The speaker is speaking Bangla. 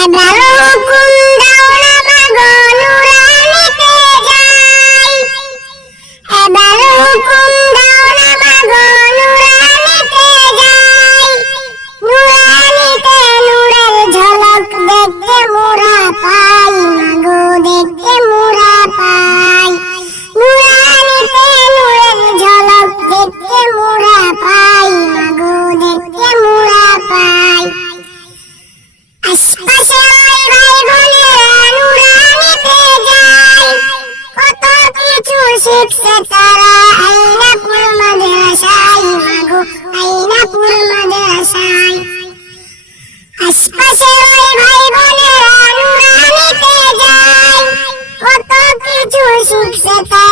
এবারও হুকুম দাও না মাগো নুরানিতে যাই, এবারও হুকুম দাও না মাগো নুরানিতে যাই, নুরানিতে নূরের ঝলক দেখতে মোরা পাই, মাগো দেখতে মোরা পাই, নুরানিতে নূরের ঝলক দেখতে মোরা পাই, মাগো দেখতে মোরা পাই। আশপাশে ওই ভাই বোনেরা নুরানিতে যায়, কত কিছু শিখছে তারা আইনাপুর মাদ্রাসায়, মাগো আইনাপুর মাদ্রাসায়। আশপাশে ওই ভাই বোনেরা নুরানিতে যায়, কত কিছু শিখছে তারা